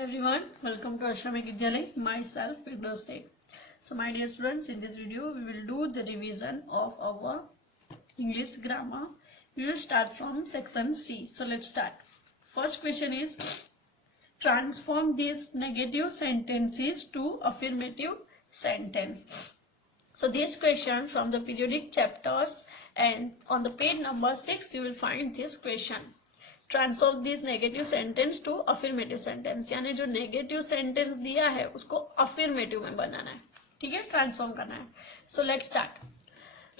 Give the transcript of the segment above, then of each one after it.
everyone, welcome to Ashramik Vidyalaya, myself Firdaus. So my dear students, in this video we will do the revision of our English grammar. We will start from section C. So let's start. First question is transform these negative sentences to affirmative sentence. So this question from the periodic chapters, and on the page number 6 you will find this question. Transform this negative sentence to affirmative sentence, यानी जो negative sentence दिया है उसको affirmative में बनाना है. ठीक है, transform करना है. So let's start.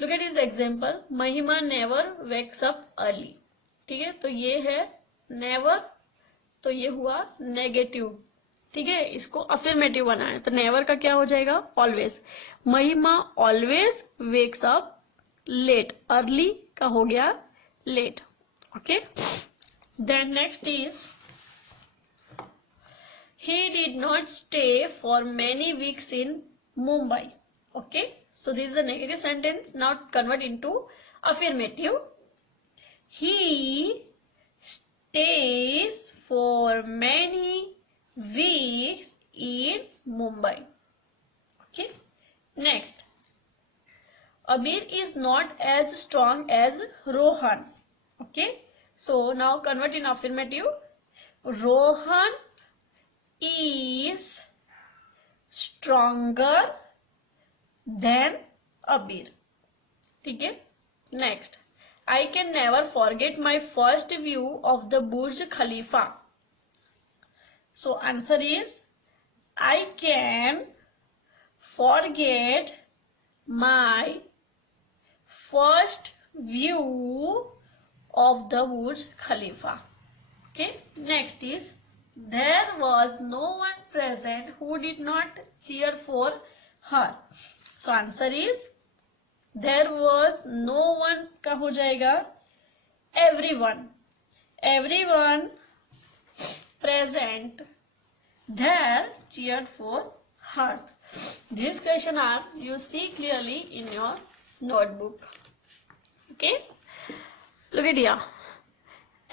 Look at this example. महिमा नेवर वेक्स अप अर्ली. ठीक है, तो ये है नेवर, तो ये हुआ नेगेटिव. ठीक है, इसको अफर्मेटिव बनाना है तो नेवर का क्या हो जाएगा, always. Mahima always wakes up late. Early का हो गया late. Okay. Then next is he did not stay for many weeks in Mumbai. Okay, so this is a negative sentence. Now convert into affirmative. He stays for many weeks in Mumbai. Okay, next. Abir is not as strong as Rohan. Okay. So now convert in affirmative. Rohan is stronger than Abir. ठीक है. Next. I can never forget my first view of the Burj Khalifa. So answer is I can forget my first view of the Burj Khalifa. Okay, next is there was no one present who did not cheer for her. So answer is there was no one का हो जाएगा everyone. Everyone present there cheered for her. This question are you see clearly in your notebook. Okay. Look at here.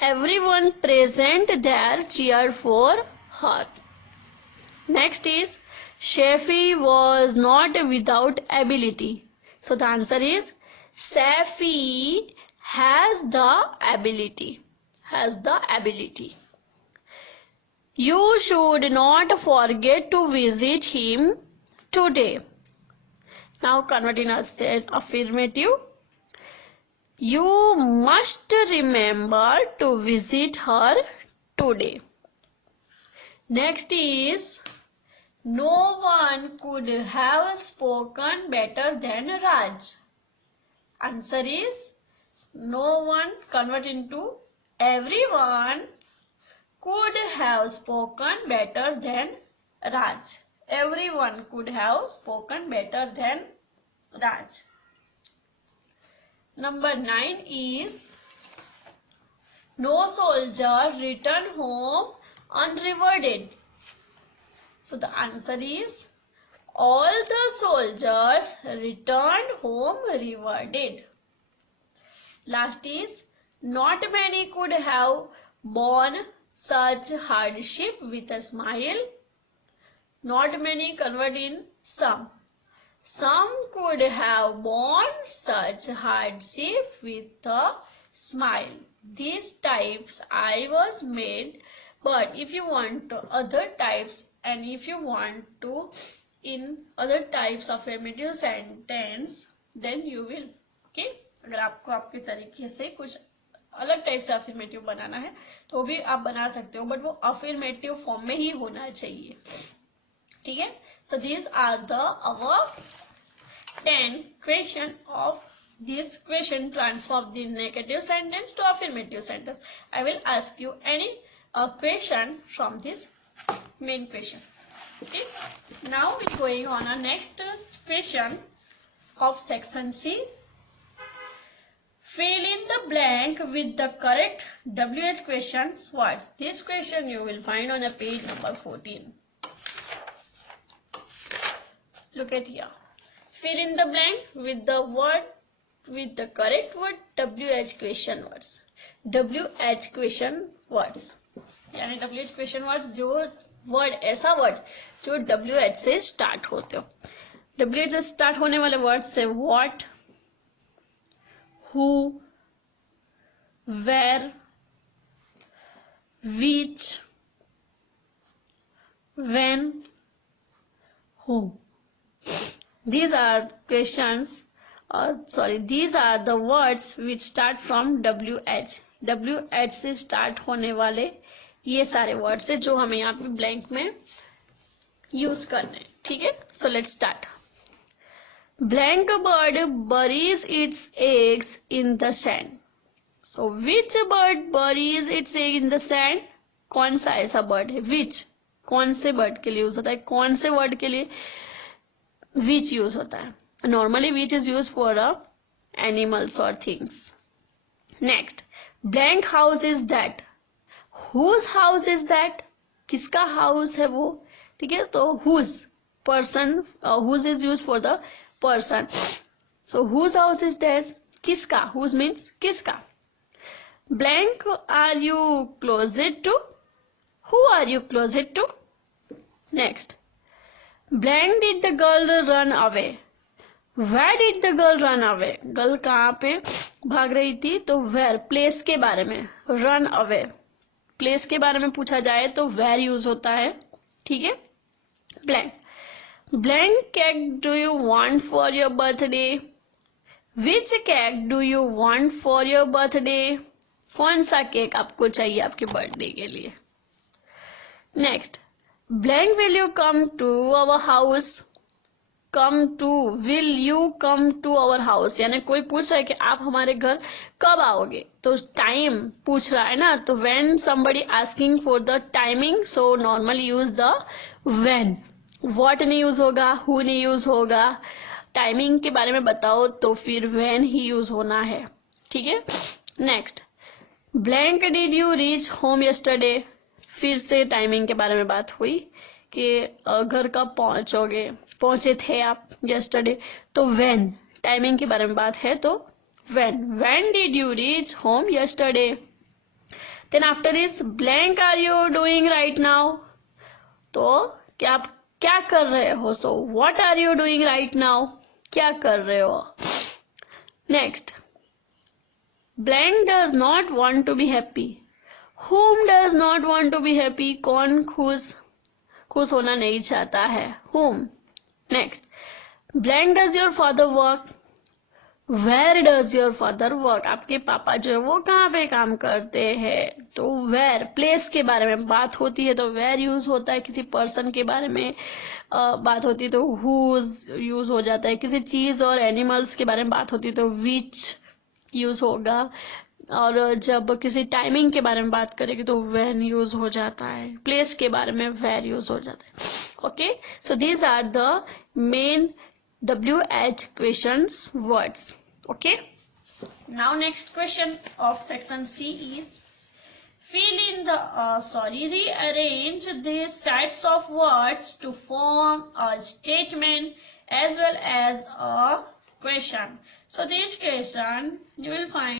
Everyone present there cheered for her. Next is Shafi was not without ability. So the answer is Shafi has the ability. Has the ability. You should not forget to visit him today. Now convert in affirmative. You must remember to visit her today. Next is no one could have spoken better than Raj. Answer is no one convert into everyone could have spoken better than Raj. Everyone could have spoken better than Raj. Number 9 is no soldier returned home unrewarded. So the answer is all the soldiers returned home rewarded. Last is not many could have borne such hardship with a smile. Not many convert in some. Some could have borne such hardship with a smile. These types I was made, but if you want other types and if you want to in other types of affirmative sentence, then you will. Okay? अगर आपको आपके तरीके से कुछ अलग type से affirmative बनाना है तो भी आप बना सकते हो, बट वो अफर्मेटिव फॉर्म में ही होना चाहिए. ठीक है. So these are the our 10 question of this question transform the negative sentence to affirmative sentence. I will ask you any question from this main question. Okay. Now we are going on our next question of section C. Fill in the blank with the correct WH questions words. This question you will find on the page number 14. Look at here. Fill in the blank with the word with the correct word WH question words. WH question words. यानी WH question words जो word, ऐसा word जो WH से start होते हो। WH से start होने वाले वर्ड से what, who, where, which, when, whom. These are questions, these are the words which start from WH. WH से स्टार्ट होने वाले ये सारे वर्ड्स है जो हमें यहाँ पे ब्लैंक में यूज करने हैं, ठीक है। So let's start. Blank bird buries its eggs in the sand. So which bird buries its egg in the sand? कौन सा ऐसा बर्ड है? which कौन से बर्ड के लिए यूज होता है? कौन से वर्ड के लिए which यूज होता है? Normally which is used for animals or things. Next, blank house is that. Whose house is that? किसका हाउस है वो? ठीक है, तो whose person, whose is used for the person. So whose house is that? किसका? Whose means किसका. Blank are you closet to? Who are you closet to? Next, blank did the girl run away. Where did the girl run away? Girl कहाँ पे भाग रही थी? तो where, place के बारे में। run away, प्लेस के बारे में पूछा जाए तो where यूज होता है, ठीक है। blank, blank cake do you want for your birthday? Which cake do you want for your birthday? कौन सा केक आपको चाहिए आपके बर्थडे के लिए? Next, blank will you come to our house? come to, will you come to our house, यानी कोई पूछ रहा है कि आप हमारे घर कब आओगे, तो टाइम पूछ रहा है ना, तो when somebody asking for the timing, so normally use the when. what नहीं यूज होगा, who नहीं यूज होगा, टाइमिंग के बारे में बताओ तो फिर when ही यूज होना है, ठीक है। Next, blank did you reach home yesterday? फिर से टाइमिंग के बारे में बात हुई कि घर कब पहुंचे थे आप yesterday, तो when टाइमिंग के बारे में बात है तो when did you reach home yesterday? then after is blank are you doing right now? तो क्या आप क्या कर रहे हो? so what are you doing right now? क्या कर रहे हो? next, blank does not want to be happy. whom does not want to be happy? कौन खुश होना नहीं चाहता है? whom. next, blank does your father work? where does your father work? आपके पापा जो है वो कहाँ पे काम करते हैं? तो where, प्लेस के बारे में बात होती है तो where यूज होता है, किसी पर्सन के बारे में बात होती है तो whose यूज हो जाता है, किसी चीज और एनिमल्स के बारे में बात होती है तो which यूज होगा, और जब किसी टाइमिंग के बारे में बात करेंगे तो when यूज हो जाता है, प्लेस के बारे में where यूज हो जाता है। Okay, so these are the main WH questions words. Okay, now next question of section C is fill in the rearrange these sets of words to form a statement as well as a question. So this question you will find